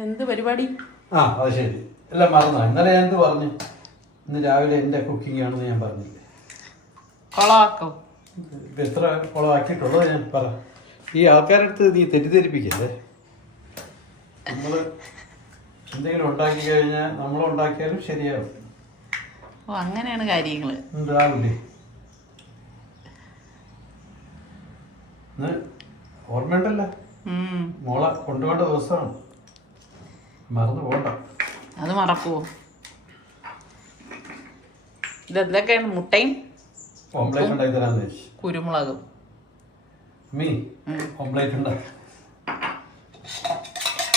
എന്ത് പരിപാടി? അത് ശരി. എല്ലാം മറന്നോ? ഇന്നലെ ഞാൻ എന്ത് പറഞ്ഞു? ഇന്ന് രാവിലെ എൻ്റെ കുക്കിംഗ് ആണെന്ന് ഞാൻ പറഞ്ഞില്ലേ? കൊളാക്കോ? ഇപ്പം എത്ര കുളമാക്കിയിട്ടുള്ളത് ഞാൻ പറ. ഈ ആൾക്കാരടുത്ത് നീ തെറ്റിദ്ധരിപ്പിക്കല്ലേ. നമ്മൾ എന്തെങ്കിലും ഉണ്ടാക്കി കഴിഞ്ഞാൽ നമ്മളുണ്ടാക്കിയാലും ശരിയാവും. ഓ, അങ്ങനെയാണ് കാര്യങ്ങൾ. രാവിലെ ഓർമ്മയുണ്ടല്ലോ, മോളെ കൊണ്ടുപോകേണ്ട ദിവസമാണ്. മറന്നു പോകണ്ട. അത് മറക്കുവോ? ഇതെന്തൊക്കെയാണ്? മുട്ടയും ഓംലേറ്റ് ഉണ്ടാക്കി തരാന്ന് വെച്ചു. കുരുമുളകും. ഓംലേറ്റ് ഉണ്ടാക്കി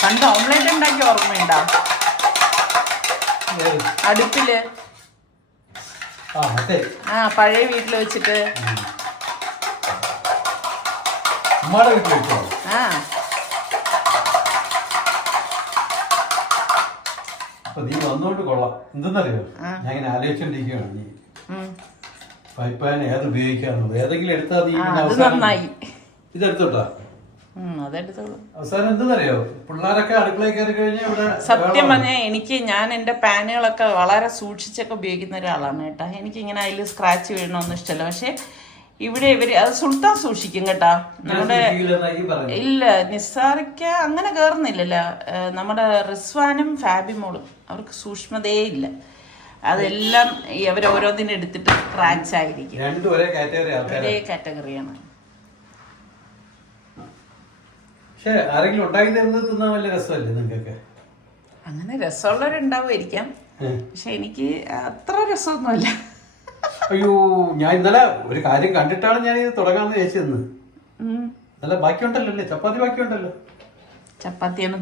പണ്ട് ഓംലേറ്റ് ഉണ്ടാക്കി ഓർമ്മയുണ്ടോ? അടുപ്പില് പഴയ വീട്ടില് വെച്ചിട്ട്. ഉമ്മാടെ വീട്ടിൽ വെച്ചോ? അപ്പൊ നീ വന്നോണ്ട് കൊള്ളാം. എന്തെന്നറിയോ, ഞാൻ ഇങ്ങനെ ആലോചിച്ചോണ്ടിരിക്കുകയാണ്. നീ പൈപ്പാൻ ഏത് ഉപയോഗിക്കാന്നുള്ളത് ഏതെങ്കിലും എടുത്താൽ നീ നന്നായി. ഇതെടുത്തോട്ടാ. അവസാനം എന്തെന്നറിയോ, പിള്ളേരൊക്കെ അടുക്കളയിൽ കയറി കഴിഞ്ഞാൽ ഇവിടെ സത്യം പറഞ്ഞാൽ ഞാൻ എന്റെ പാനുകളൊക്കെ വളരെ സൂക്ഷിച്ചൊക്കെ ഉപയോഗിക്കുന്ന ഒരാളാണ് കേട്ടാ. എനിക്ക് ഇങ്ങനെ അതിൽ സ്ക്രാച്ച് വീഴണമെന്നും ഇഷ്ടമല്ല. പക്ഷെ ഇവിടെ ഇവര് അത് സുൽത്താൻ സൂക്ഷിക്കും കേട്ടാ. നമ്മുടെ ഇല്ല, നിസ്സാറിക്ക അങ്ങനെ കേറുന്നില്ലല്ലോ. നമ്മുടെ റിസ്വാനും ഫാബിമോളും അവർക്ക് സൂക്ഷ്മതയേ ഇല്ല. അതെല്ലാം അവരോരോന്നിനും എടുത്തിട്ട് സ്ക്രാച്ച് ആയിരിക്കും. ഒരേ കാറ്റഗറിയാണ്. അങ്ങനെ രസമുള്ളവരുണ്ടാവുമായിരിക്കാം. പക്ഷെ എനിക്ക് അത്ര രസമൊന്നുമല്ല. അയ്യോ, ഞാൻ ഇന്നലെ ഒരു കാര്യം കണ്ടിട്ടാണ് ഞാൻ ഇത് തുടങ്ങാന്ന് വിചാരിച്ചത്. നല്ല ബാക്കിയുണ്ടല്ലോ അല്ലേ? ചപ്പാത്തി ബാക്കിയുണ്ടല്ലോ. ചപ്പാത്തിയാണ്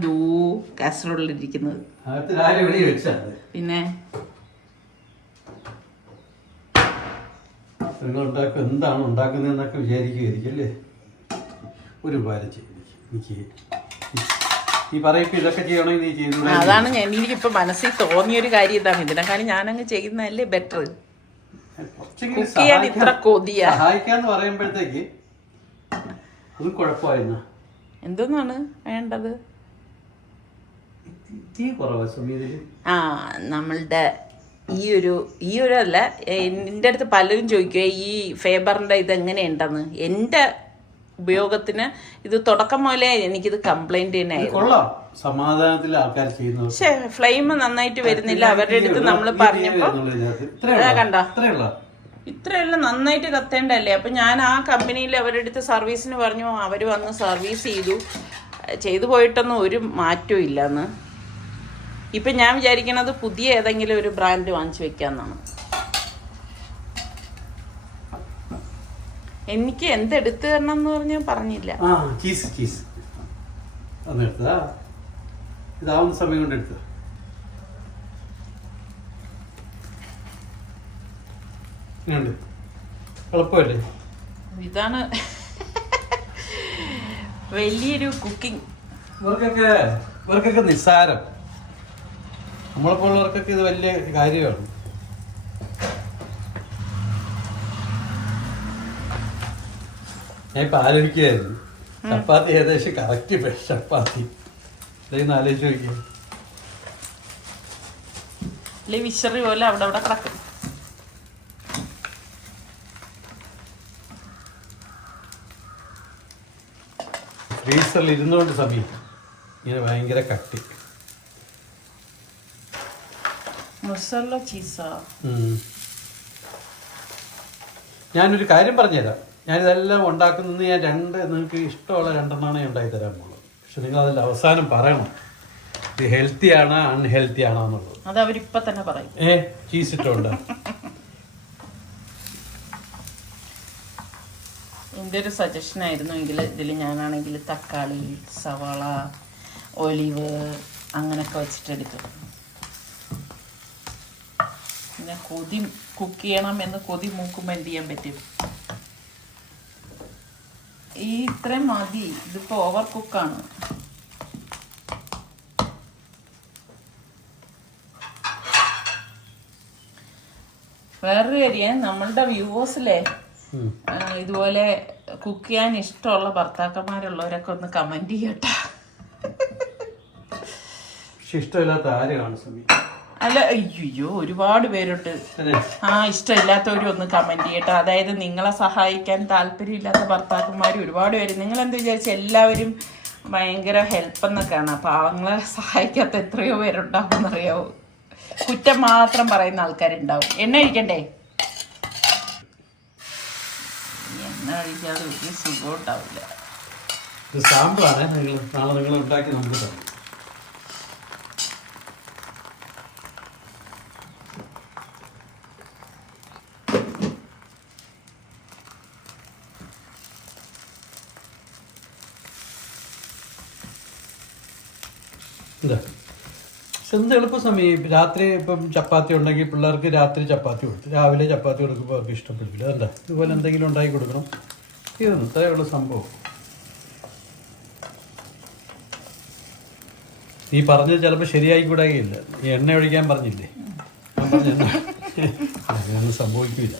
കാസറോളിലിരിക്കുന്നത്. പിന്നെ നിങ്ങൾ ഉണ്ടാക്കും, എന്താണ് ഉണ്ടാക്കുന്നതെന്നൊക്കെ വിചാരിക്കുമായിരിക്കും അല്ലേ? ഒരു ഉപകാരം ചെയ്യും എനിക്ക്. നീ പറയിപ്പോ ഇതൊക്കെ ചെയ്യണമെങ്കിൽ നീ ചെയ്യുന്നത്. അതാണ് എനിക്കിപ്പോ മനസ്സിൽ തോന്നിയൊരു കാര്യം. ഇതാണ്, ഇതിനെക്കാളും ഞാനങ്ങ് ചെയ്യുന്നതല്ലേ ബെറ്റർ. ഇത്ര കൊതിയാ സഹായിക്കാന്ന് പറയുമ്പോഴത്തേക്ക് അത് കുഴപ്പമായിരുന്നു. എന്തോന്നാണ് വേണ്ടത്? നമ്മളുടെ ഈ ഒരു അല്ല, എൻ്റെ അടുത്ത് പലരും ചോദിക്കുക ഈ ഫേബറിന്റെ ഇത് എങ്ങനെയുണ്ടെന്ന്. എൻ്റെ ഉപയോഗത്തിന് ഇത് തുടക്കം മുതലേ എനിക്കിത് കംപ്ലൈന്റ് തന്നെ ആയിരുന്നു. സമാധാനത്തിൽ ആൾക്കാർ ചെയ്യുന്നു. പക്ഷെ ഫ്ലെയിം നന്നായിട്ട് വരുന്നില്ല. അവരുടെ അടുത്ത് നമ്മൾ പറഞ്ഞപ്പോ കണ്ട ഇത്രയെല്ലാം നന്നായിട്ട് കത്തേണ്ടല്ലേ. അപ്പൊ ഞാൻ ആ കമ്പനിയിൽ അവരുടെ അടുത്ത് സർവീസിന് പറഞ്ഞു. അവര് വന്ന് സർവീസ് ചെയ്തു പോയിട്ടൊന്നും ഒരു മാറ്റവും ഇല്ലെന്ന്. ഇപ്പൊ ഞാൻ വിചാരിക്കണത് പുതിയ ഏതെങ്കിലും ഒരു ബ്രാൻഡ് വാങ്ങിച്ചു വെക്കാന്നാണ്. എനിക്ക് എന്തെടുത്ത് തരണം എന്ന് പറഞ്ഞാൽ പറഞ്ഞില്ല. ഇതാവുന്ന സമയം കൊണ്ട് എടുത്ത എളുപ്പമല്ലേ? ഇതാണ് വലിയൊരു കുക്കിംഗ്. ഇവർക്കൊക്കെ നിസ്സാരം. നമ്മളെപ്പോലുള്ളവർക്കൊക്കെ ഇത് വലിയ കാര്യമാണ്. ഞാൻ ഇപ്പൊ ആലോചിക്കുകയായിരുന്നു, ചപ്പാത്തി ഏകദേശം കറക്റ്റ് ചപ്പാത്തി ആലോചിച്ച് നോക്കിയാ വിശറി പോലെ അവിടെ അവിടെ കിടക്കും. ഫ്രീസറിൽ ഇരുന്നുകൊണ്ട് സമയം ഇങ്ങനെ ഭയങ്കര കട്ടി. മസാല ചീസാ. ഞാനൊരു കാര്യം പറഞ്ഞുതരാം. ഞാനിതെല്ലാം ഉണ്ടാക്കുന്നത് നിങ്ങൾക്ക് ഇഷ്ടമുള്ള രണ്ടെണ്ണമാണ് ഞാൻ ഉണ്ടാക്കി തരാൻ പോകുന്നത്. പക്ഷെ നിങ്ങൾ അതിൽ അവസാനം പറയണം ഇത് ഹെൽത്തി ആണോ അൺഹെൽത്തി ആണോ എന്നുള്ളത്. അത് അവരിപ്പോ തന്നെ പറയും. ചീസ് ഇട്ടുണ്ട്. എൻ്റെ ഒരു സജഷൻ ആയിരുന്നു. ഇതിൽ ഞാനാണെങ്കിൽ തക്കാളി, സവാള, ഒലിവ് അങ്ങനെയൊക്കെ വെച്ചിട്ടെടുക്കും. പിന്നെ കുക്ക് ചെയ്യണം എന്ന് കൊതി മൂക്കുമ്പോൾ എന്ത് ചെയ്യാൻ പറ്റും? ഇത്രയും മതി. ഇതിപ്പോ ഓവർ കുക്കാണ്. വേറൊരു കാര്യം, നമ്മളുടെ വ്യൂവേഴ്സിലെ ഇതുപോലെ കുക്ക് ചെയ്യാൻ ഇഷ്ടമുള്ള ഭർത്താക്കന്മാരുള്ളവരൊക്കെ ഒന്ന് കമന്റ് ചെയ്യട്ടെ. പക്ഷെ ഇഷ്ടമില്ലാത്ത ആരെയാണ് സമയം? അല്ല അയ്യോ ഒരുപാട് പേരുണ്ട്. ഇഷ്ടമില്ലാത്തവരും ഒന്ന് കമന്റ് ചെയ്യട്ടോ. അതായത് നിങ്ങളെ സഹായിക്കാൻ താല്പര്യമില്ലാത്ത ഭർത്താക്കന്മാർ ഒരുപാട് പേര്. നിങ്ങൾ എന്ത് വിചാരിച്ച എല്ലാവരും ഭയങ്കര ഹെൽപ്പ് എന്നൊക്കെയാണ്. പാവങ്ങളെ സഹായിക്കാത്ത എത്രയോ പേരുണ്ടാവും എന്നറിയാവോ. കുറ്റം മാത്രം പറയുന്ന ആൾക്കാരുണ്ടാവും. എണ്ണ കഴിക്കണ്ടേ? എണ്ണ കഴിക്കാതെ ഒരു സുഖം ഉണ്ടാവില്ല. ഇത് സാമ്പിളാണ്. നാളെ നിങ്ങൾ ഉണ്ടാക്കി നമുക്ക് തരാം. പക്ഷെ എന്ത് എളുപ്പ സമയം. രാത്രി ഇപ്പം ചപ്പാത്തി ഉണ്ടെങ്കിൽ പിള്ളേർക്ക് രാത്രി ചപ്പാത്തി കൊടുത്തു, രാവിലെ ചപ്പാത്തി കൊടുക്കുമ്പോൾ അവർക്ക് ഇഷ്ടപ്പെടില്ല. എന്താ ഇതുപോലെ എന്തെങ്കിലും ഉണ്ടാക്കി കൊടുക്കണം. ഇതൊന്നും ഇത്രയുള്ള സംഭവം. നീ പറഞ്ഞത് ചിലപ്പോൾ ശരിയായി കൂടായില്ല. നീ എണ്ണ ഒഴിക്കാൻ പറഞ്ഞില്ലേ? ഞാൻ പറഞ്ഞ എണ്ണ അങ്ങനെയൊന്നും സംഭവിക്കില്ല.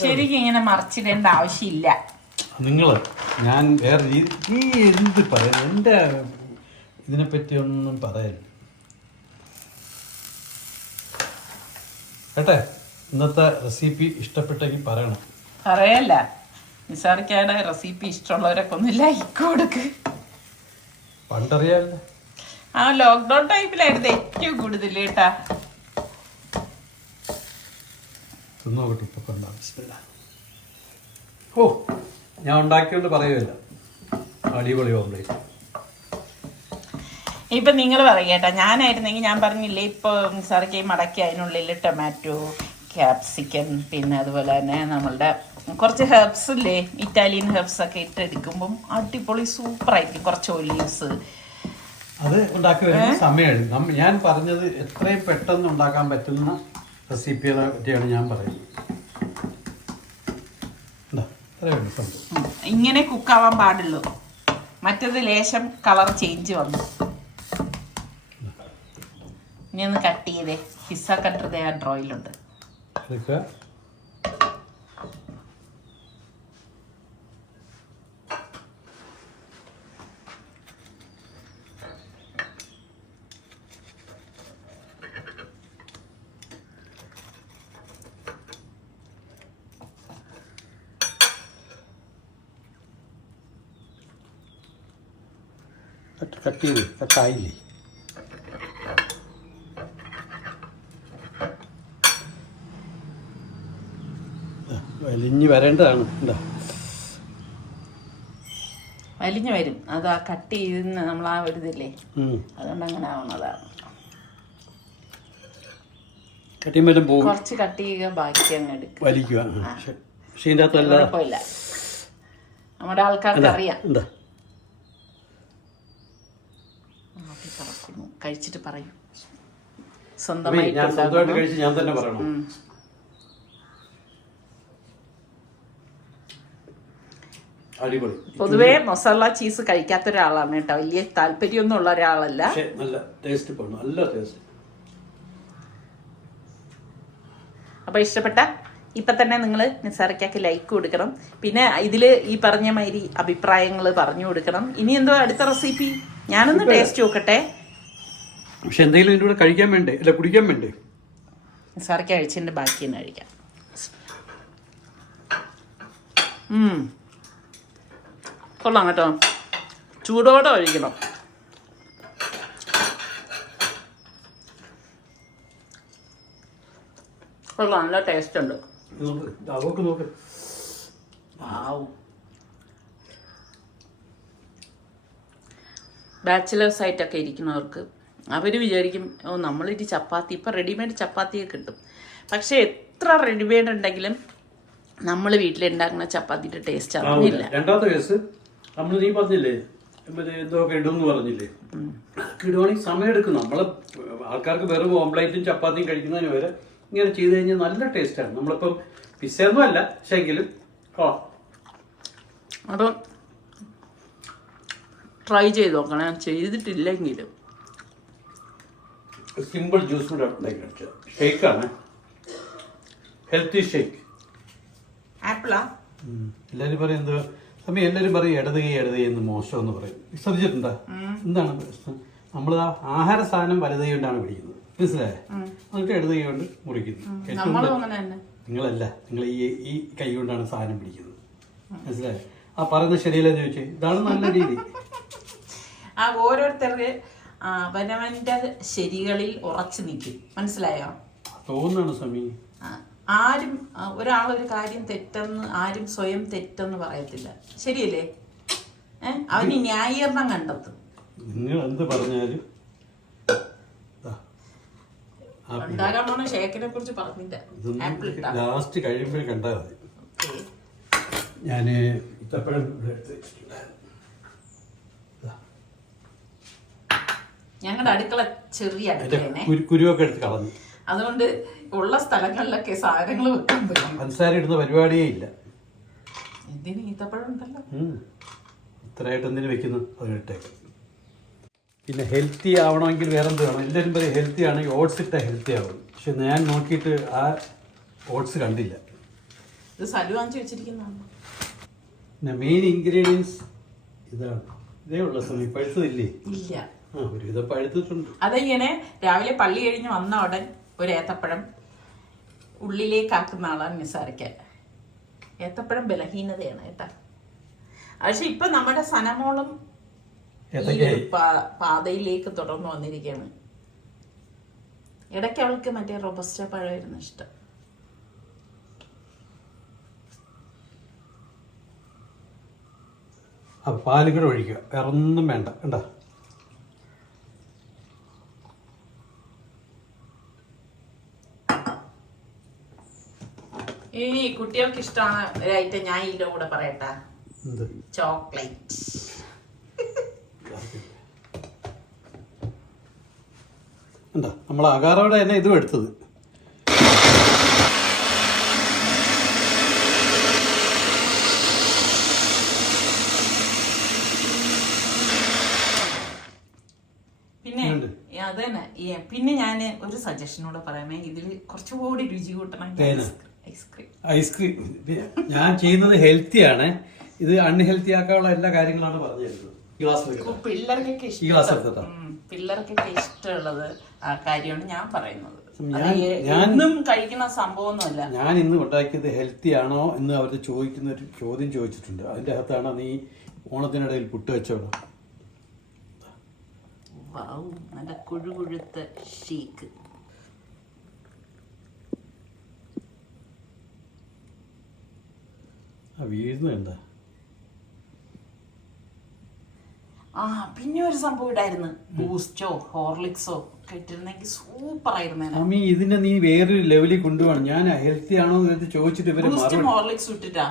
ശരിക്കും ഇങ്ങനെ മറിച്ചിടേണ്ട ആവശ്യമില്ല. നിങ്ങൾ ഞാൻ വേറെ രീതി നീ എന്ത് പറയുന്നു? എൻ്റെ ഇതിനെപ്പറ്റി ഒന്നും പറയല്ല കേട്ടെ. ഇന്നത്തെ റെസിപ്പി ഇഷ്ടപ്പെട്ടെങ്കിൽ പറയണം. പറയല്ല, നിസാറിക്കാടെ റെസിപ്പി ഇഷ്ടമുള്ളവരൊക്കെ ഒന്ന് ലൈക്ക് കൊടുക്ക്. പണ്ടറിയാമല്ലോ, ആ ലോക്ക്ഡൌൺ ടൈമിലായിരുന്നു ഏറ്റവും കൂടുതൽ കേട്ടാ. തിന്നോക്കട്ടെ ഇപ്പൊ കൊണ്ടാ. ഓ ഞാൻ ഉണ്ടാക്കിയോണ്ട് പറയുമല്ല, അടിപൊളി ഓംലേറ്റ്. ഇപ്പൊ നിങ്ങൾ പറയട്ടാ, ഞാനായിരുന്നെങ്കിൽ ഞാൻ പറഞ്ഞില്ലേ ഇപ്പൊ നിസാറിക്ക് മടക്കി അതിനുള്ളിൽ ടൊമാറ്റോ, ക്യാപ്സിക്കൻ, പിന്നെ അതുപോലെ തന്നെ നമ്മളുടെ കുറച്ച് ഹെർബ്സ് ഇല്ലേ, ഇറ്റാലിയൻ ഹെർബ്സ് ഒക്കെ ഇട്ടെടുക്കുമ്പം അടിപൊളി സൂപ്പർ ആയിരിക്കും. കുറച്ച് ഒലീവ്സ് അത് ഉണ്ടാക്കി വരുന്ന സമയമാണ് ഞാൻ പറഞ്ഞത്. എത്രയും പെട്ടെന്ന് ഉണ്ടാക്കാൻ പറ്റുന്ന റെസിപ്പികളെ പറ്റിയാണ് ഞാൻ പറയുന്നത്. ഇങ്ങനെ കുക്കാവാൻ പാടുള്ളൂ. മറ്റത് ലേശം കളർ ചേഞ്ച് വന്നു. ഇനി ഒന്ന് കട്ട് ചെയ്തേ. പിസ്സ കട്ടർ ആ ഡ്രോയിലുണ്ട്. കട്ട് ചെയ്ത് കട്ടായില്ലേ? വലിഞ്ഞ് വരേണ്ടതാണ്. എന്താ വലിഞ്ഞു വരും. അത് ആ കട്ട് ചെയ്ത് നമ്മൾ ആ ഒരു ഇതില്ലേ, അതുകൊണ്ട് അങ്ങനെ ആവുന്നതാണ്. കുറച്ച് കട്ട് ചെയ്യുക, ബാക്കി അങ്ങ് എടുക്കുക, വലിക്കുക. പക്ഷെ ഇതിൻ്റെ അകത്തല്ല, കുഴപ്പമില്ല. നമ്മുടെ ആൾക്കാർക്ക് അറിയാം. എന്താ കഴിച്ചിട്ട് പറയും. സ്വന്തമായിട്ട് കഴിച്ച് ഞാൻ തന്നെ പറയണം. അടിപൊളി. പൊതുവേ മസാല ചീസ് കഴിക്കാത്ത ഒരാളാണ് കേട്ടോ. വലിയ താല്പര്യമൊന്നും ഉള്ള ഒരാളല്ല. നല്ല ടേസ്റ്റ്, നല്ല ടേസ്റ്റ്. അപ്പൊ ഇഷ്ടപ്പെട്ട ഇപ്പൊ തന്നെ നിങ്ങൾ നിസാറിക്കാക്ക് ലൈക്ക് കൊടുക്കണം. പിന്നെ ഇതില് ഈ പറഞ്ഞ മാതിരി അഭിപ്രായങ്ങൾ പറഞ്ഞു കൊടുക്കണം. ഇനി എന്തോ അടുത്ത റെസിപ്പി ഞാനൊന്ന് ടേസ്റ്റ് നോക്കട്ടെ. പക്ഷെ എന്തെങ്കിലും ഇതിൻ്റെ കൂടെ കഴിക്കാൻ വേണ്ടേ, അല്ല കുടിക്കാൻ വേണ്ടേ? നിസാറിക്ക കഴിച്ചതിന്റെ ബാക്കി തന്നെ കഴിക്കാം. കൊള്ളാം കേട്ടോ. ചൂടോടെ കഴിക്കണം. കൊള്ളാം, നല്ല ടേസ്റ്റ് ഉണ്ട്. ബാച്ചിലേഴ്സ് ആയിട്ടൊക്കെ ഇരിക്കുന്നവർക്ക് അവർ വിചാരിക്കും, ഓ നമ്മളിട്ട് ചപ്പാത്തി, ഇപ്പം റെഡിമെയ്ഡ് ചപ്പാത്തിയൊക്കെ കിട്ടും. പക്ഷെ എത്ര റെഡിമെയ്ഡ് ഉണ്ടെങ്കിലും നമ്മൾ വീട്ടിലുണ്ടാക്കുന്ന ചപ്പാത്തിയുടെ ടേസ്റ്റ് അറിയില്ല. രണ്ടാമത്തെ കേസ് നമ്മൾ നീ പറഞ്ഞില്ലേ എന്തൊക്കെ ഇടുമെന്ന് പറഞ്ഞില്ലേ, ഇടുവാണെങ്കിൽ സമയം എടുക്കും. നമ്മള് ആൾക്കാർക്ക് വെറും ഓംപ്ലേറ്റും ചപ്പാത്തിയും കഴിക്കുന്നതിന് വരെ ഇങ്ങനെ ചെയ്ത് കഴിഞ്ഞാൽ നല്ല ടേസ്റ്റാണ്. നമ്മളിപ്പം പിസ്സയൊന്നും അല്ല, പക്ഷെ എങ്കിലും അപ്പം ട്രൈ ചെയ്ത് നോക്കണം. ഞാൻ ചെയ്തിട്ടില്ലെങ്കിലും സിമ്പിൾ ജ്യൂസ് കൂടെ ഉണ്ടാക്കി ഷേക്കാണ്, ഹെൽത്തി ഷേക്ക്. ആപ്പിളാ എല്ലാവരും പറയും എന്ത് സമയം എല്ലാവരും പറയും ഇടത് കൈ എന്ന് മോശം എന്ന് പറയും. ശ്രദ്ധിച്ചിട്ടുണ്ടോ? എന്താണ് പ്രശ്നം? നമ്മൾ ആ ആഹാര സാധനം വലത് കൈ കൊണ്ടാണ് പിടിക്കുന്നത്, മനസ്സിലായേ? എന്നിട്ട് ഇടത് കൈ കൊണ്ട് മുറിക്കുന്നു. നിങ്ങളല്ല, നിങ്ങൾ ഈ കൈ കൊണ്ടാണ് സാധനം പിടിക്കുന്നത്, മനസ്സിലായേ? ആ പറയുന്നത് ശരിയല്ലെന്ന് ചോദിച്ചേ. ഇതാണ് നല്ല രീതി. ആ ഓരോരുത്തർക്ക് അവനവന്റെ ശരികളിൽ ഉറച്ചു നിൽക്കും, മനസ്സിലായോ? തോന്നാണ് സമീ. ആരും ഒരാളൊരു കാര്യം തെറ്റെന്ന് ആരും സ്വയം തെറ്റെന്ന് പറയത്തില്ല, ശരിയല്ലേ? അവന് ന്യായീകരണം കണ്ടെത്തും. നിങ്ങൾ എന്ത് പറഞ്ഞാലും ഉണ്ടാകാൻ പോണ ഷേക്കിനെ കുറിച്ച് പറഞ്ഞില്ല. ലാസ്റ്റ് കഴിയുമ്പോൾ കണ്ടാൽ മതി. ഞാൻ ഇത്തപ്പഴം എടുത്ത് വെച്ചിട്ടുണ്ടായിരുന്നു. ഞങ്ങളുടെ അടുക്കള ചെറിയ അടുക്കളനെ കുരുവൊക്കെ എടുത്ത് കളഞ്ഞു. അതുകൊണ്ട് ഉള്ള സ്ഥലങ്ങളിലൊക്കെ സാധനങ്ങൾ വെക്കാൻ പറ്റും. പഞ്ചസാര ഇടുന്ന പരിപാടിയേ ഇല്ല. എന്തിന് ഈത്തപ്പഴം ഉണ്ടല്ലോ. ഇത്രയായിട്ട് എന്തിനു വെക്കുന്നു? അതിനിട്ടേക്ക്. പിന്നെ ഹെൽത്തി ആവണമെങ്കിൽ വേറെ എന്ത് വേണം? എല്ലാവരും പറയും ഹെൽത്തി ആണെങ്കിൽ ഓട്സ് ഇട്ടാൽ ഹെൽത്തി ആവും. പക്ഷെ ഞാൻ നോക്കിയിട്ട് ആ ഓട്സ് കണ്ടില്ല. ഇത് സലു വാങ്ങിച്ചു വെച്ചിരിക്കുന്നതാണ്. പിന്നെ മെയിൻ ഇൻഗ്രീഡിയൻസ് ഇതാണ്. ഇതേ ഉള്ള സമയം പഴുത്തതില്ലേ? ഇല്ല, ഒരു വിധം പഴുത്തിട്ടുണ്ട്. അതിങ്ങനെ രാവിലെ പള്ളി കഴിഞ്ഞ് വന്ന ഉടൻ ഒരു ഏത്തപ്പഴം ഉള്ളിലേക്കാക്കുന്ന ആളാണ് നിസാരിക്കാൻ. ഏത്തപ്പഴം ബലഹീനതയാണ് കേട്ടാ. പക്ഷെ ഇപ്പൊ നമ്മുടെ സനമോളും പാതയിലേക്ക് തുടർന്ന് വന്നിരിക്കുകയാണ്. ഇടയ്ക്ക് അവൾക്ക് മറ്റേ റോബസ്റ്റ പഴമായിരുന്നു ഇഷ്ടം. പാലും കൂടെ ഒഴിക്കുക, വേറെ ഒന്നും വേണ്ട. കണ്ടോ? ഈ കുട്ടികൾക്ക് ഇഷ്ടമാണ് ഒരു ഐറ്റം. ഞാൻ ഇതിന്റെ കൂടെ പറയട്ടാ, ചോക്ലേറ്റ്. എന്താ നമ്മൾ അകാറോടെ തന്നെ ഇതും എടുത്തത്. പിന്നെ അതന്നെ. പിന്നെ ഞാൻ ഒരു സജഷനോടെ പറയാമേ, ഇതിൽ കുറച്ചുകൂടി രുചി കൂട്ടണം. ഐസ്ക്രീം ഞാൻ ചെയ്യുന്നത് ഹെൽത്തിയാണ്. ഇത് അൺഹെൽത്തി ആക്കാനുള്ള എല്ലാ കാര്യങ്ങളാണ് പറഞ്ഞു തരുന്നത്. പിള്ളേർക്കൊക്കെ ഇഷ്ടമുള്ളത് ആ കാര്യമാണ് ഞാൻ പറയുന്നത്. ഞാനും കഴിക്കുന്ന സംഭവമൊന്നുമല്ല. ഞാൻ ഇന്ന് ഉണ്ടാക്കിയത് ഹെൽത്തി ആണോ എന്ന് അവർ ചോദിക്കുന്ന ഒരു ചോദ്യം ചോദിച്ചിട്ടുണ്ട്. അതിന്റെ അകത്താണ് നീ ഓണത്തിനിടയിൽ പുട്ട് വെച്ചോളൂ. നല്ല കുഴുകുഴുത്ത ഷേക്ക്. വീഴുന്നുണ്ട. പിന്നെ ഒരു സംഭവം ഇടായിരുന്നു, ബൂസ്റ്റോ ഹോർലിക്സോ ഒക്കെ ഇട്ടിരുന്നെങ്കിൽ സൂപ്പർ ആയിരുന്നു. ഇതിനെ നീ വേറൊരു ലെവലിൽ കൊണ്ടുപോകണം. ഞാൻ ഹെൽത്തി ആണോ എന്ന് ചോദിച്ചിട്ട് ഹോർലിക്സ് ഇട്ടിട്ടാ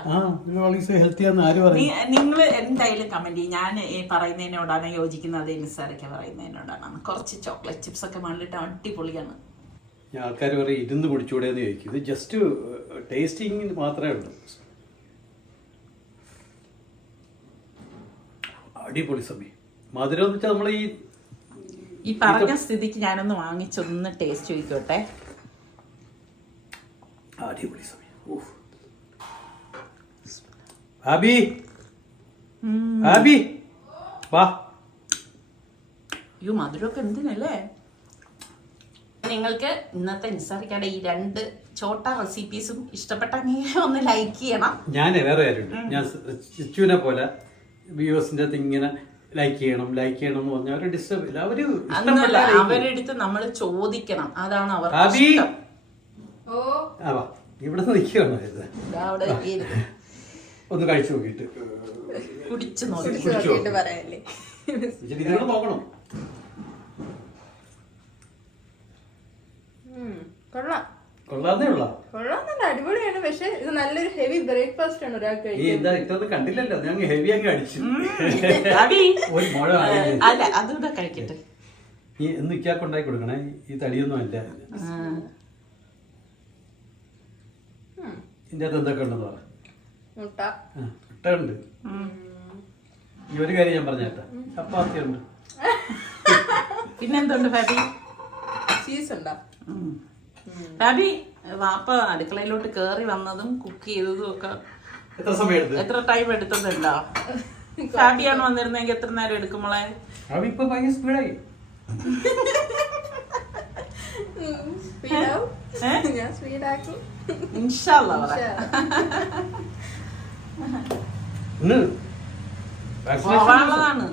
ഹെൽത്തി ആണെന്ന് ആര് പറയും? നിങ്ങൾ എന്തായാലും കമന്റ് ചെയ്യും. ഞാൻ പറയുന്നതിനോടാണ് യോജിക്കുന്നത്, നിസാരൊക്കെ പറയുന്നതിനോടാണ്. കുറച്ച് ചോക്ലേറ്റ് ചിപ്സ് ഒക്കെ മണ്ണിട്ട് അടിപൊളിയാണ്. ആൾക്കാർ പറയും ഇരുന്ന് കുടിച്ചുകൂടെ എന്ന് ചോദിക്കും. ഇത് ജസ്റ്റ് ടേസ്റ്റിംഗ് മാത്രമേ ഉള്ളൂ. അടിപൊളി സമയം. മധുരം എന്ന് വെച്ചാൽ നമ്മൾ ഈ പറഞ്ഞ സ്ഥിതിക്ക് ഞാനൊന്ന് വാങ്ങിച്ചൊന്ന് ടേസ്റ്റ് ചോദിക്കോട്ടെ. അടിപൊളി സമയം. ആബി ആബി വാ. അയ്യോ, മധുരമൊക്കെ എന്തിനല്ലേ. നിങ്ങൾക്ക് ഇന്നത്തെ നിസാറിക്കയുടെ ഈ 2 ചോട്ട റെസിപ്പീസും ഇഷ്ടപ്പെട്ടെങ്കിൽ ഒന്ന് ലൈക്ക് ചെയ്യണം. ഞാൻ വേറെ കാര്യമുണ്ട്. ഞാൻ ചിച്ചുവിനെ പോലെ വ്യൂവേഴ്സിന്റെ അടുത്ത് ഇങ്ങനെ ലൈക്ക് ചെയ്യണം എന്ന് പറഞ്ഞാൽ അവര് ഡിസ്റ്റർബ് ഇല്ല. അവരെടുത്ത് നമ്മൾ ചോദിക്കണം, അതാണ് അവർ. ഇവിടെ നിൽക്കുകയാണോ ഇത്? ഒന്ന് കഴിച്ചു നോക്കിട്ട് കുടിച്ചു നോക്കിട്ട് പറയല്ലേ. ഇതിനോട് നോക്കണം. കൊള്ളാന്നേ ഉള്ള അടിപൊളിയാണ്. പക്ഷെ ഇത് നല്ലൊരു ഹെവി ബ്രേക്ക്ഫാസ്റ്റ് ആണ് ഒരാൾക്ക്. കണ്ടില്ലല്ലോ, ഞാൻ ഹെവി അങ്ങ് അടിച്ചു. അല്ല, അതുകൂടെ കഴിക്കട്ടെ. ഈ എന്ന് ഇക്കാക്ക് ഉണ്ടാക്കി കൊടുക്കണേ. ഈ തടിയൊന്നും അല്ല. ഇതിന്റെ അകത്ത് എന്തൊക്കെ ഉണ്ടെന്ന് പറ. മുട്ട ഉണ്ട്. ഈ ഒരു കാര്യം ഞാൻ പറഞ്ഞേട്ടാ, ചപ്പാത്തി ഉണ്ട്. പിന്നെന്തുണ്ട് ഫാബി? ചീസ് ഉണ്ടോ? ഫാബി വാപ്പ അടുക്കളയിലോട്ട് കേറി വന്നതും കുക്ക് ചെയ്തതും ഒക്കെ എത്ര സമയം എടുത്ത്? എത്ര ടൈം എടുത്തതുണ്ടോ? ഫാബിയാണ് വന്നിരുന്നെങ്കിൽ എത്ര നേരം എടുക്കുമ്പോളെ? ഇപ്പൊ ഭയങ്കര സ്പീഡായി. ഞാൻ സ്പീഡാക്കും. ഇൻഷാ അല്ലാഹ് പറ. പോവാനുള്ളതാണ്.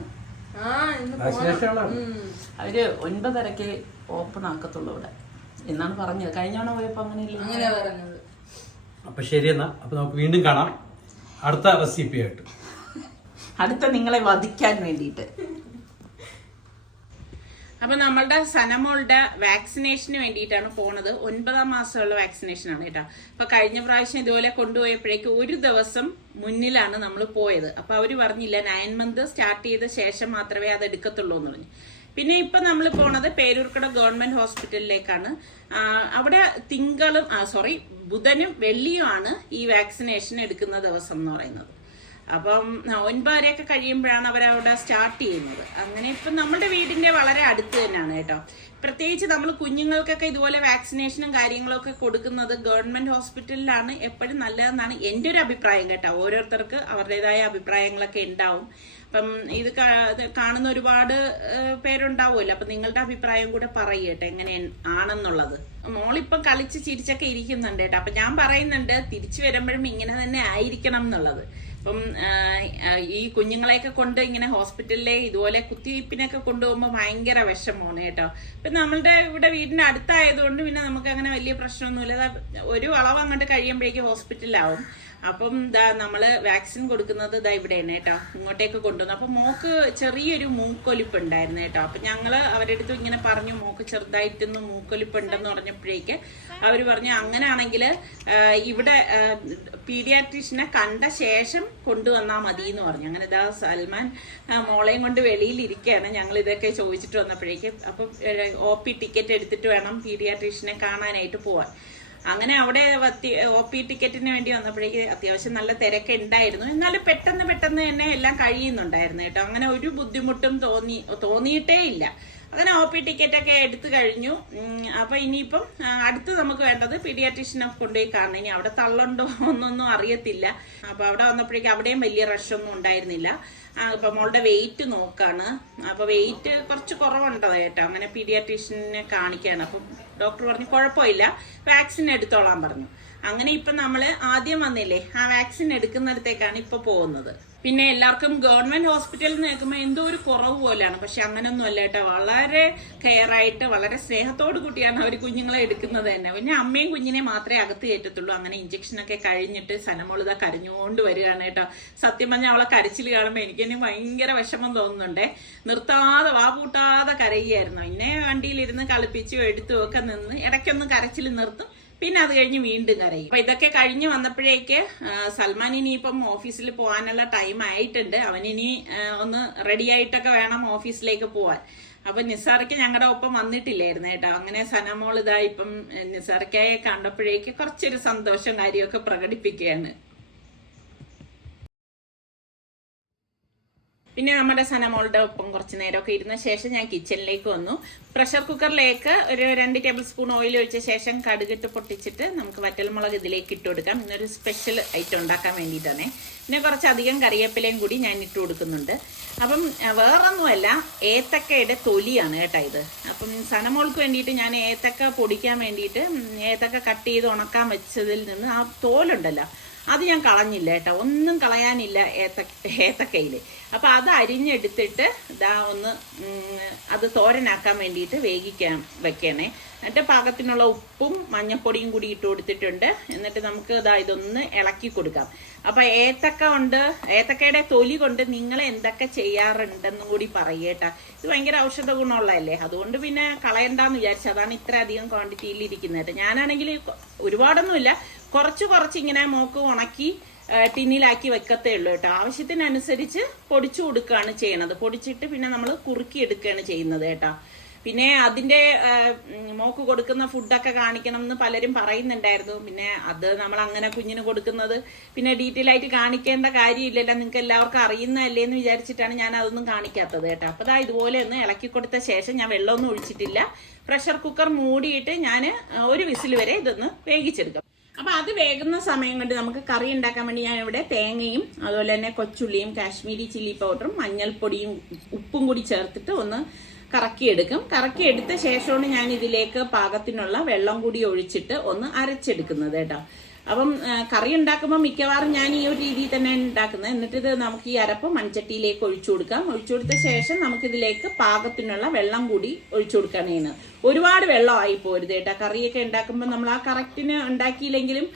അവര് 9:30 ഓപ്പൺ ആക്കത്തുള്ളൂ ഇവിടെ എന്നാണ് പറഞ്ഞത്. കഴിഞ്ഞോണ പോയപ്പോ അങ്ങനെ പറഞ്ഞത്. അപ്പൊ ശരി എന്നാ. അപ്പൊ നമുക്ക് വീണ്ടും കാണാം അടുത്ത റെസിപ്പി ആയിട്ട്. അടുത്ത നിങ്ങളെ വധിക്കാൻ വേണ്ടിയിട്ട്. അപ്പൊ നമ്മളുടെ സനമോളുടെ വാക്സിനേഷന് വേണ്ടിയിട്ടാണ് പോണത്. 9ാം മാസമുള്ള വാക്സിനേഷൻ ആണ് കേട്ടോ. അപ്പൊ കഴിഞ്ഞ പ്രാവശ്യം ഇതുപോലെ കൊണ്ടുപോയപ്പോഴേക്ക് ഒരു ദിവസം മുന്നിലാണ് നമ്മൾ പോയത്. അപ്പൊ അവര് പറഞ്ഞില്ല 9 മന്ത് സ്റ്റാർട്ട് ചെയ്ത ശേഷം മാത്രമേ അത് എടുക്കത്തുള്ളൂ എന്ന് പറഞ്ഞു. പിന്നെ ഇപ്പൊ നമ്മൾ പോണത് പേരൂർക്കട ഗവൺമെന്റ് ഹോസ്പിറ്റലിലേക്കാണ്. അവിടെ ബുധനും വെള്ളിയുമാണ് ഈ വാക്സിനേഷൻ എടുക്കുന്ന ദിവസം എന്ന് പറയുന്നത്. അപ്പം 9 കഴിയുമ്പോഴാണ് അവരവിടെ സ്റ്റാർട്ട് ചെയ്യുന്നത്. അങ്ങനെ ഇപ്പം നമ്മുടെ വീടിന്റെ വളരെ അടുത്ത് തന്നെയാണ് കേട്ടോ. പ്രത്യേകിച്ച് നമ്മൾ കുഞ്ഞുങ്ങൾക്കൊക്കെ ഇതുപോലെ വാക്സിനേഷനും കാര്യങ്ങളൊക്കെ കൊടുക്കുന്നത് ഗവൺമെന്റ് ഹോസ്പിറ്റലിലാണ് എപ്പോഴും നല്ലതെന്നാണ് എൻ്റെ ഒരു അഭിപ്രായം കേട്ടോ. ഓരോരുത്തർക്ക് അവരുടേതായ അഭിപ്രായങ്ങളൊക്കെ ഉണ്ടാവും. അപ്പം ഇത് കാണുന്ന ഒരുപാട് പേരുണ്ടാവുമല്ലോ. അപ്പൊ നിങ്ങളുടെ അഭിപ്രായം കൂടെ പറയട്ടെ എങ്ങനെ ആണെന്നുള്ളത്. മോളിപ്പം കളിച്ച് ചിരിച്ചൊക്കെ ഇരിക്കുന്നുണ്ട് കേട്ടോ. അപ്പൊ ഞാൻ പറയുന്നുണ്ട് തിരിച്ചു വരുമ്പോഴും ഇങ്ങനെ തന്നെ ആയിരിക്കണം എന്നുള്ളത്. അപ്പം ഈ കുഞ്ഞുങ്ങളെയൊക്കെ കൊണ്ട് ഇങ്ങനെ ഹോസ്പിറ്റലിലെ ഇതുപോലെ കുത്തിവയ്പ്പിനൊക്കെ കൊണ്ടുപോകുമ്പോൾ ഭയങ്കര വിഷമമാണ് കേട്ടോ. ഇപ്പം നമ്മളുടെ ഇവിടെ വീടിന്റെ അടുത്തായതുകൊണ്ട് പിന്നെ നമുക്ക് അങ്ങനെ വലിയ പ്രശ്നമൊന്നുമില്ല. ഒരു വളവ് അങ്ങോട്ട് കഴിയുമ്പോഴേക്കും ഹോസ്പിറ്റലിലാവും. അപ്പം നമ്മള് വാക്സിൻ കൊടുക്കുന്നത് ഇവിടെയാണ് കേട്ടോ. ഇങ്ങോട്ടേക്ക് കൊണ്ടുവന്നു. അപ്പൊ മോക്ക് ചെറിയൊരു മൂക്കൊലിപ്പ് ഉണ്ടായിരുന്നു കേട്ടോ. അപ്പൊ ഞങ്ങള് അവരുടെ അടുത്ത് ഇങ്ങനെ പറഞ്ഞു മോക്ക് ചെറുതായിട്ടൊന്ന് മൂക്കൊലിപ്പ് ഉണ്ടെന്ന് പറഞ്ഞപ്പോഴേക്ക് അവര് പറഞ്ഞു അങ്ങനെയാണെങ്കിൽ ഇവിടെ പീഡിയാട്രീഷ്യനെ കണ്ട ശേഷം കൊണ്ടുവന്നാൽ മതി എന്ന് പറഞ്ഞു. അങ്ങനെ സൽമാൻ മോളെയും കൊണ്ട് വെളിയിൽ ഇരിക്കുകയാണ്. ഞങ്ങൾ ഇതൊക്കെ ചോദിച്ചിട്ട് വന്നപ്പോഴേക്ക് അപ്പം OP ടിക്കറ്റ് എടുത്തിട്ട് വേണം പീഡിയാട്രീഷ്യനെ കാണാനായിട്ട് പോവാൻ. അങ്ങനെ അവിടെ OP ടിക്കറ്റിന് വേണ്ടി വന്നപ്പോഴേക്ക് അത്യാവശ്യം നല്ല തിരക്ക് ഉണ്ടായിരുന്നു. എന്നാലും പെട്ടെന്ന് തന്നെ എല്ലാം കഴിയുന്നുണ്ടായിരുന്നു കേട്ടോ. അങ്ങനെ ഒരു ബുദ്ധിമുട്ടും തോന്നിയിട്ടേ ഇല്ല. അങ്ങനെ OP ടിക്കറ്റൊക്കെ എടുത്തു കഴിഞ്ഞു. അപ്പൊ ഇനിയിപ്പം അടുത്ത് നമുക്ക് വേണ്ടത് പീഡിയാട്രീഷ്യനെ കൊണ്ടുപോയി കാണണം. ഇനി അവിടെ തള്ളുണ്ടോ എന്നൊന്നും അറിയത്തില്ല. അപ്പൊ അവിടെ വന്നപ്പോഴേക്കും അവിടെയും വലിയ റഷൊന്നും ഉണ്ടായിരുന്നില്ല. അപ്പൊ മോളുടെ വെയിറ്റ് നോക്കാണ്. അപ്പൊ വെയിറ്റ് കുറച്ച് കുറവുണ്ടോ കേട്ടോ. അങ്ങനെ പീഡിയാട്രീഷ്യനെ കാണിക്കാണ്. അപ്പൊ ഡോക്ടർ പറഞ്ഞു കുഴപ്പമില്ല വാക്സിൻ എടുത്തോളാൻ പറഞ്ഞു. അങ്ങനെ ഇപ്പൊ നമ്മള് ആദ്യം വന്നില്ലേ ആ വാക്സിൻ എടുക്കുന്നിടത്തേക്കാണ് ഇപ്പൊ പോകുന്നത്. പിന്നെ എല്ലാവർക്കും ഗവൺമെന്റ് ഹോസ്പിറ്റലിൽ നിന്ന് കേൾക്കുമ്പോൾ എന്തോ ഒരു കുറവ് പോലെയാണ്. പക്ഷെ അങ്ങനൊന്നും അല്ല കേട്ടോ. വളരെ കെയർ ആയിട്ട് വളരെ സ്നേഹത്തോടു കൂടിയാണ് അവർ കുഞ്ഞുങ്ങളെ എടുക്കുന്നത് തന്നെ. പിന്നെ അമ്മയും കുഞ്ഞിനെ മാത്രമേ അകത്ത് കയറ്റത്തുള്ളൂ. അങ്ങനെ ഇഞ്ചക്ഷനൊക്കെ കഴിഞ്ഞിട്ട് സനമോളിത കരഞ്ഞുകൊണ്ട് വരികയാണ് കേട്ടോ. സത്യം പറഞ്ഞാൽ അവളെ കരച്ചിൽ കാണുമ്പോൾ എനിക്കെന്നെ ഭയങ്കര വിഷമം തോന്നുന്നുണ്ടേ. നിർത്താതെ വാപൂട്ടാതെ കരയുകയായിരുന്നു. എന്നെ വണ്ടിയിലിരുന്ന് കളിപ്പിച്ചു എടുത്തും ഒക്കെ നിന്ന് ഇടയ്ക്കൊന്ന് കരച്ചിൽ നിർത്തും. പിന്നെ അത് കഴിഞ്ഞ് വീണ്ടും കരയും. അപ്പൊ ഇതൊക്കെ കഴിഞ്ഞ് വന്നപ്പോഴേക്ക് സൽമാൻ ഇനിയിപ്പം ഓഫീസിൽ പോകാനുള്ള ടൈം ആയിട്ടുണ്ട്. അവനിനി ഒന്ന് റെഡി ആയിട്ടൊക്കെ വേണം ഓഫീസിലേക്ക് പോവാൻ. അപ്പൊ നിസാറയ്ക്ക് ഞങ്ങളുടെ ഒപ്പം വന്നിട്ടില്ലായിരുന്നു കേട്ടോ. അങ്ങനെ സനമോൾ ഇപ്പം നിസാറയ്ക്കായെ കണ്ടപ്പോഴേക്ക് കുറച്ചൊരു സന്തോഷം കാര്യമൊക്കെ പ്രകടിപ്പിക്കുകയാണ്. പിന്നെ നമ്മുടെ സനമോളുടെ ഒപ്പം കുറച്ച് നേരമൊക്കെ ഇരുന്ന ശേഷം ഞാൻ കിച്ചണിലേക്ക് വന്നു. പ്രഷർ കുക്കറിലേക്ക് ഒരു 2 ടേബിൾ സ്പൂൺ ഓയിൽ ഒഴിച്ച ശേഷം കടുകിട്ട് പൊട്ടിച്ചിട്ട് നമുക്ക് വറ്റൽമുളക് ഇതിലേക്ക് ഇട്ട് കൊടുക്കാം. ഇന്നൊരു സ്പെഷ്യൽ ഐറ്റം ഉണ്ടാക്കാൻ വേണ്ടിയിട്ടാണ്. പിന്നെ കുറച്ചധികം കറിവേപ്പിലയും കൂടി ഞാൻ ഇട്ട് കൊടുക്കുന്നുണ്ട്. അപ്പം വേറൊന്നുമല്ല ഏത്തക്കയുടെ തൊലിയാണ് കേട്ടോ ഇത്. അപ്പം സനമോൾക്ക് വേണ്ടിയിട്ട് ഞാൻ ഏത്തക്ക പൊടിക്കാൻ വേണ്ടിയിട്ട് ഏത്തക്ക കട്ട് ചെയ്ത് ഉണക്കാൻ വെച്ചതിൽ നിന്ന് ആ തോലുണ്ടല്ലോ അത് ഞാൻ കളഞ്ഞില്ല കേട്ടോ. ഒന്നും കളയാനില്ല ഏത്തക്കയില്. അപ്പൊ അത് അരിഞ്ഞെടുത്തിട്ട് ഒന്ന് അത് തോരനാക്കാൻ വേണ്ടിയിട്ട് വേവിക്കാൻ വെക്കണേ. എന്നിട്ട് പാകത്തിനുള്ള ഉപ്പും മഞ്ഞപ്പൊടിയും കൂടി ഇട്ട് കൊടുത്തിട്ടുണ്ട്. എന്നിട്ട് നമുക്ക് ഇതൊന്ന് ഇളക്കി കൊടുക്കാം. അപ്പൊ ഏത്തക്കയുടെ തൊലി കൊണ്ട് നിങ്ങൾ എന്തൊക്കെ ചെയ്യാറുണ്ടെന്നും കൂടി പറയേട്ടാ. ഇത് ഭയങ്കര ഔഷധ ഗുണമുള്ളതല്ലേ. അതുകൊണ്ട് പിന്നെ കളയണ്ടെന്ന് വിചാരിച്ചു. അതാണ് ഇത്ര അധികം ക്വാണ്ടിറ്റിയിൽ ഇരിക്കുന്നത്. ഞാനാണെങ്കിൽ ഒരുപാടൊന്നുമില്ല, കുറച്ച് ഇങ്ങനെ മോക്ക് ഉണക്കി ടിന്നിലാക്കി വെക്കത്തേ ഉള്ളൂ കേട്ടോ. ആവശ്യത്തിനനുസരിച്ച് പൊടിച്ചു കൊടുക്കുകയാണ് ചെയ്യണത്. പൊടിച്ചിട്ട് പിന്നെ നമ്മൾ കുറുക്കി എടുക്കുകയാണ് ചെയ്യുന്നത് കേട്ടോ. പിന്നെ അതിന്റെ മോക്ക് കൊടുക്കുന്ന ഫുഡൊക്കെ കാണിക്കണം എന്ന് പലരും പറയുന്നുണ്ടായിരുന്നു. പിന്നെ അത് നമ്മൾ അങ്ങനെ കുഞ്ഞിന് കൊടുക്കുന്നത് പിന്നെ ഡീറ്റെയിൽ ആയിട്ട് കാണിക്കേണ്ട കാര്യമില്ലല്ലോ, നിങ്ങൾക്ക് എല്ലാവർക്കും അറിയുന്നതല്ലേ എന്ന് വിചാരിച്ചിട്ടാണ് ഞാൻ അതൊന്നും കാണിക്കാത്തത് കേട്ടോ. അപ്പൊ ഇതുപോലെ ഒന്ന് ഇളക്കി കൊടുത്ത ശേഷം ഞാൻ വെള്ളമൊന്നും ഒഴിച്ചിട്ടില്ല. പ്രഷർ കുക്കർ മൂടിയിട്ട് ഞാൻ ഒരു വിസിൽ വരെ ഇതൊന്ന് വേവിച്ചെടുക്കാം. അപ്പം അത് വേകുന്ന സമയം കൊണ്ട് നമുക്ക് കറി ഉണ്ടാക്കാൻ വേണ്ടി ഞാൻ ഇവിടെ തേങ്ങയും അതുപോലെ തന്നെ കൊച്ചുള്ളിയും കാശ്മീരി ചില്ലി പൗഡറും മഞ്ഞൾപ്പൊടിയും ഉപ്പും കൂടി ചേർത്തിട്ട് ഒന്ന് കറക്കിയെടുക്കും. കറക്കിയെടുത്ത ശേഷമാണ് ഞാൻ ഇതിലേക്ക് പാകത്തിനുള്ള വെള്ളം കൂടി ഒഴിച്ചിട്ട് ഒന്ന് അരച്ചെടുക്കുന്നത് കേട്ടോ. അപ്പം കറി ഉണ്ടാക്കുമ്പോൾ മിക്കവാറും ഞാൻ ഈ ഒരു രീതിയിൽ തന്നെ ഉണ്ടാക്കുന്നത്. എന്നിട്ട് ഇത് നമുക്ക് ഈ അരപ്പ് മൺചട്ടിയിലേക്ക് ഒഴിച്ചു കൊടുക്കാം. ഒഴിച്ചു കൊടുത്ത ശേഷം നമുക്കിതിലേക്ക് പാകത്തിനുള്ള വെള്ളം കൂടി ഒഴിച്ചു കൊടുക്കുകയാണ് ചെയ്യുന്നത്. ഒരുപാട് വെള്ളമായി പോരുത് കേട്ടോ. കറിയൊക്കെ ഉണ്ടാക്കുമ്പോൾ നമ്മൾ ആ കറക്റ്റിന് ഉണ്ടാക്കിയില്ലെങ്കിലും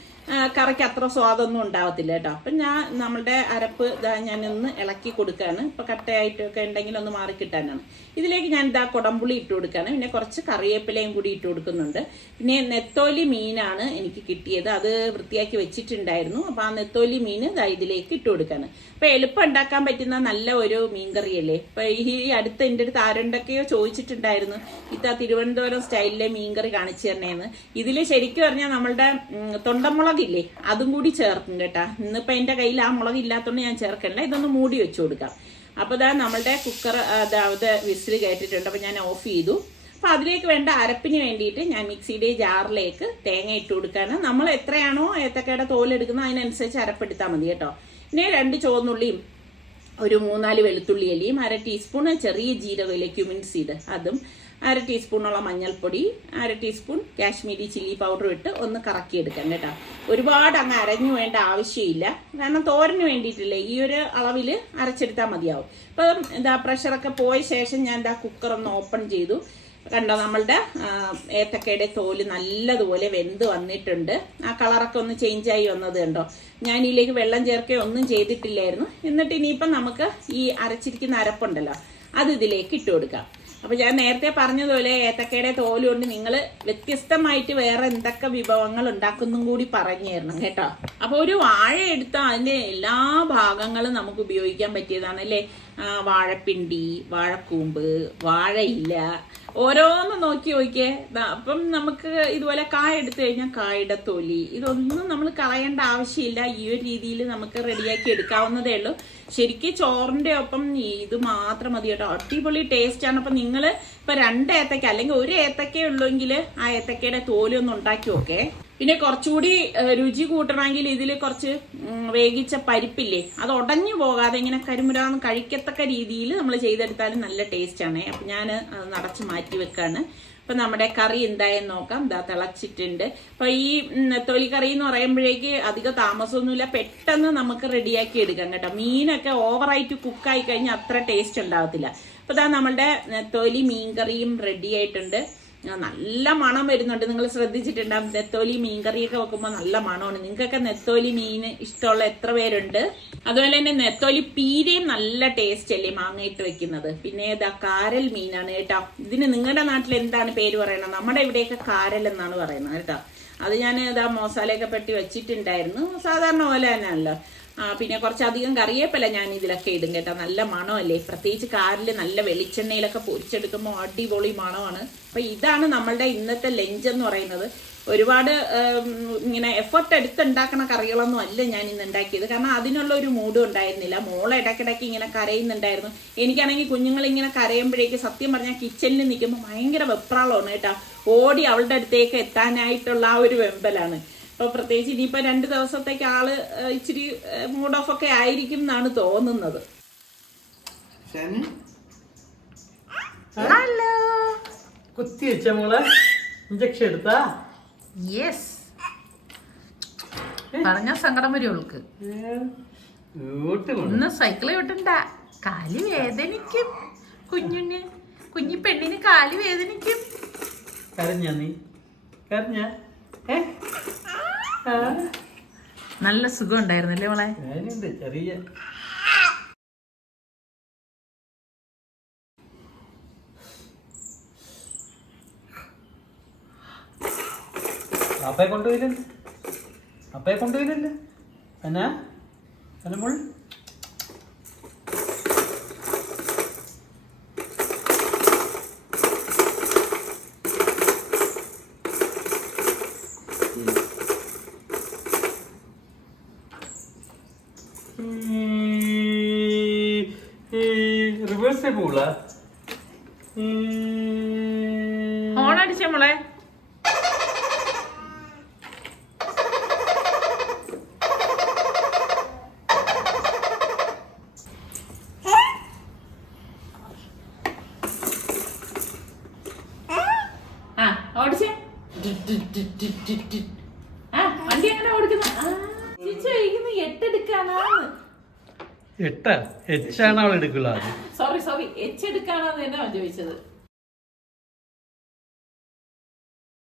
കറിക്ക് അത്ര സ്വാദൊന്നും ഉണ്ടാവത്തില്ല കേട്ടോ. അപ്പം നമ്മളുടെ അരപ്പ് ഞാൻ ഒന്ന് ഇളക്കി കൊടുക്കുകയാണ്. ഇപ്പം കട്ടയായിട്ടൊക്കെ ഉണ്ടെങ്കിൽ ഒന്ന് മാറി കിട്ടാനാണ്. ഇതിലേക്ക് ഞാൻ കൊടംപുളി ഇട്ട് കൊടുക്കുകയാണ്. പിന്നെ കുറച്ച് കറിവേപ്പിലയും കൂടി ഇട്ട് കൊടുക്കുന്നുണ്ട്. പിന്നെ നെത്തോലി മീനാണ് എനിക്ക് കിട്ടിയത്. അത് വൃത്തിയാക്കി വെച്ചിട്ടുണ്ടായിരുന്നു. അപ്പം ആ നെത്തോലി മീൻ ഇതിലേക്ക് ഇട്ട് കൊടുക്കുകയാണ്. അപ്പം എളുപ്പം ഉണ്ടാക്കാൻ പറ്റുന്ന നല്ല ഒരു മീൻകറിയല്ലേ. അപ്പം ഈ അടുത്ത് എൻ്റെ അടുത്ത് ആരുണ്ടൊക്കെയോ ചോദിച്ചിട്ടുണ്ടായിരുന്നു ഇതാ തിരുവനന്തപുരം സ്റ്റൈലിലെ മീൻകറി കാണിച്ചു തരണേന്ന്. ഇതിൽ ശരിക്കും പറഞ്ഞാൽ നമ്മളുടെ തൊണ്ടമുളകില്ലേ അതും കൂടി ചേർക്കും കേട്ടാ. ഇന്നിപ്പോൾ എൻ്റെ കയ്യിൽ ആ മുളക് ഇല്ലാത്തതുകൊണ്ട് ഞാൻ ചേർക്കണ്ട. ഇതൊന്ന് മൂടി വെച്ചു കൊടുക്കാം. അപ്പോൾ ഇതാ നമ്മളുടെ കുക്കർ അതായത് വിസിൽ കയറ്റിയിട്ടുണ്ട്. അപ്പോൾ ഞാൻ ഓഫ് ചെയ്തു. അപ്പോൾ അതിലേക്ക് വേണ്ട അരപ്പിന് വേണ്ടിയിട്ട് ഞാൻ മിക്സിയുടെ ജാറിലേക്ക് തേങ്ങ ഇട്ട് കൊടുക്കുകയാണ്. നമ്മൾ എത്രയാണോ ഏത്തക്കയുടെ തോലെടുക്കുന്നത് അതിനനുസരിച്ച് അരപ്പെടുത്താൽ മതി കേട്ടോ. പിന്നെ 2 ചുവന്നുള്ളിയും ഒരു 3-4 വെളുത്തുള്ളി അല്ലിയും 1/2 ടീസ്പൂൺ ചെറിയ ജീരകയിലെ ക്യുമിൻ സീഡ് അതും 1/2 ടീസ്പൂണോളം മഞ്ഞൾപ്പൊടി 1/2 ടീസ്പൂൺ കാശ്മീരി ചില്ലി പൗഡർ ഇട്ട് ഒന്ന് കറക്കിയെടുക്കാം കേട്ടോ. ഒരുപാട് അങ്ങ് അരഞ്ഞു വേണ്ട ആവശ്യമില്ല. കാരണം തോരന് വേണ്ടിയിട്ടില്ലേ ഈ ഒരു അളവിൽ അരച്ചെടുത്താൽ മതിയാവും. അപ്പം പ്രഷറൊക്കെ പോയ ശേഷം ഞാൻ കുക്കർ ഒന്ന് ഓപ്പൺ ചെയ്തു. കണ്ടോ നമ്മളുടെ ഏത്തക്കയുടെ തോല് നല്ലതുപോലെ വെന്ത് വന്നിട്ടുണ്ട്. ആ കളറൊക്കെ ഒന്ന് ചേഞ്ചായി വന്നത് കണ്ടോ. ഞാൻ ഇതിലേക്ക് വെള്ളം ചേർക്കുകയോ ഒന്നും ചെയ്തിട്ടില്ലായിരുന്നു. എന്നിട്ട് ഇനിയിപ്പം നമുക്ക് ഈ അരച്ചിരിക്കുന്ന അരപ്പുണ്ടല്ലോ അത് ഇതിലേക്ക് ഇട്ട് കൊടുക്കാം. അപ്പൊ ഞാൻ നേരത്തെ പറഞ്ഞതുപോലെ ഏത്തക്കയുടെ തോല് കൊണ്ട് നിങ്ങൾ വ്യത്യസ്തമായിട്ട് വേറെ എന്തൊക്കെ വിഭവങ്ങൾ ഉണ്ടാക്കുന്നും കൂടി പറഞ്ഞു തരണം കേട്ടോ. അപ്പൊ ഒരു വാഴ എടുത്താൽ അതിന്റെ എല്ലാ ഭാഗങ്ങളും നമുക്ക് ഉപയോഗിക്കാൻ പറ്റിയതാണ് അല്ലേ. വാഴപ്പിണ്ടി, വാഴക്കൂമ്പ്, വാഴയില, ഓരോന്ന് നോക്കി നോക്കിയേ. അപ്പം നമുക്ക് ഇതുപോലെ കായ എടുത്തു കഴിഞ്ഞാൽ കായുടെ തൊലി ഇതൊന്നും നമ്മൾ കളയേണ്ട ആവശ്യമില്ല. ഈ ഒരു രീതിയിൽ നമുക്ക് റെഡിയാക്കി എടുക്കാവുന്നതേ ഉള്ളൂ. ശരിക്കും ചോറിന്റെ ഒപ്പം ഇത് മാത്രം മതി കേട്ടോ. അടിപൊളി ടേസ്റ്റ് ആണ്. അപ്പൊ നിങ്ങൾ ഇപ്പൊ 2 ഏത്തക്ക അല്ലെങ്കിൽ 1 ഏത്തക്ക ഉള്ളെങ്കിൽ ആ ഏത്തക്കയുടെ തോലി ഒന്ന് ഉണ്ടാക്കി നോക്കേ. പിന്നെ കുറച്ചുകൂടി രുചി കൂട്ടണമെങ്കിൽ ഇതിൽ കുറച്ച് വേവിച്ച പരിപ്പില്ലേ അത് ഉടഞ്ഞു പോകാതെ ഇങ്ങനെ കരിമുരാന്ന് കഴിക്കത്തക്ക രീതിയിൽ നമ്മൾ ചെയ്തെടുത്താലും നല്ല ടേസ്റ്റ് ആണ്. അപ്പം ഞാൻ അത് നടച്ച് മാറ്റി വെക്കാണ്. അപ്പം നമ്മുടെ കറി എന്തായെന്ന് നോക്കാം. ഇതാ തിളച്ചിട്ടുണ്ട്. അപ്പം ഈ നെത്തോലി കറി എന്ന് പറയുമ്പോഴേക്ക് അധികം താമസമൊന്നുമില്ല. പെട്ടെന്ന് നമുക്ക് റെഡിയാക്കി എടുക്കാം കേട്ടോ. മീനൊക്കെ ഓവറായിട്ട് കുക്കായി കഴിഞ്ഞാൽ അത്ര ടേസ്റ്റ് ഉണ്ടാവത്തില്ല. അപ്പം ഇതാ നമ്മളുടെ നെത്തോലി മീൻകറിയും റെഡി ആയിട്ടുണ്ട്. നല്ല മണം വരുന്നുണ്ട്. നിങ്ങൾ ശ്രദ്ധിച്ചിട്ടുണ്ടാകും നെത്തോലി മീൻകറിയൊക്കെ വെക്കുമ്പോൾ നല്ല മണമാണ്. നിങ്ങൾക്കൊക്കെ നെത്തോലി മീൻ ഇഷ്ടമുള്ള എത്ര പേരുണ്ട്? അതുപോലെ തന്നെ നെത്തോലി പീരയും നല്ല ടേസ്റ്റ് അല്ലേ മാങ്ങയിട്ട് വെക്കുന്നത്. പിന്നെ ഇതാ കാരൽ മീനാണ് കേട്ടോ. ഇതിന് നിങ്ങളുടെ നാട്ടിൽ എന്താണ് പേര് പറയണത്? നമ്മുടെ ഇവിടെയൊക്കെ കാരൽ എന്നാണ് പറയുന്നത് കേട്ടോ. അത് ഞാൻ ഇതാ മസാലയൊക്കെ പെട്ടി വെച്ചിട്ടുണ്ടായിരുന്നു. സാധാരണ പോലെ തന്നെയാണല്ലോ. പിന്നെ കുറച്ചധികം കറിവേപ്പില ഞാൻ ഇതിലൊക്കെ ഇടും കേട്ടോ. നല്ല മണമല്ലേ. പ്രത്യേകിച്ച് കാറിൽ നല്ല വെളിച്ചെണ്ണയിലൊക്കെ പൊരിച്ചെടുക്കുമ്പോൾ അടിപൊളി മണമാണ്. അപ്പൊ ഇതാണ് നമ്മളുടെ ഇന്നത്തെ ലഞ്ച് എന്ന് പറയുന്നത്. ഒരുപാട് ഇങ്ങനെ എഫർട്ട് എടുത്തുണ്ടാക്കണ കറികളൊന്നും അല്ല ഞാൻ ഇന്ന് ഉണ്ടാക്കിയത്. കാരണം അതിനുള്ള ഒരു മൂഡും ഉണ്ടായിരുന്നില്ല. മോളെ ഇടയ്ക്കിടയ്ക്ക് ഇങ്ങനെ കരയുന്നുണ്ടായിരുന്നു. എനിക്കാണെങ്കിൽ കുഞ്ഞുങ്ങൾ ഇങ്ങനെ കരയുമ്പോഴേക്ക് സത്യം പറഞ്ഞാൽ കിച്ചണിൽ നിൽക്കുമ്പോൾ ഭയങ്കര വെപ്രാളമാണ് കേട്ടോ. ഓടി അവളുടെ അടുത്തേക്ക് എത്താനായിട്ടുള്ള ആ ഒരു വെമ്പലാണ്. അപ്പോൾ പ്രത്യേകിച്ച് ഇനിയിപ്പോൾ 2 ദിവസത്തേക്ക് ആള് ഇച്ചിരി മൂഡ് ഓഫ് ഒക്കെ ആയിരിക്കും എന്നാണ് തോന്നുന്നത്. ഹലോ, കുത്തി വെച്ച മോളെ ഇഞ്ചക്ഷൻ എടുത്താ? യെസ്, പറഞ്ഞ സങ്കടം വരും അവൾക്ക്. ഇന്ന് സൈക്കിള് വിട്ടണ്ട, കാല് വേദനിക്കും. കുഞ്ഞി പെണ്ണിന് കാല് വേദനിക്കും. കരഞ്ഞ നീ? കരഞ്ഞ? നല്ല സുഖം ഉണ്ടായിരുന്നല്ലേ മോളെ? ചെറിയ അപ്പയെ കൊണ്ടുപോയില്ലല്ലേ എന്നാ മോൾ? റിവേഴ്സേ പോള ഹോണടിച്ച മോളെ. ആ വണ്ടി എങ്ങനെ ഓടിക്കുന്ന ചിച്ചു ചോദിക്കുന്ന 8 എടുക്കാനാന്ന്. 8 എച്ചാണ് അവൾ എടുക്കില്ല. സോറി എച്ച് എടുക്കാനാന്ന് തന്നെ ചോദിച്ചത്.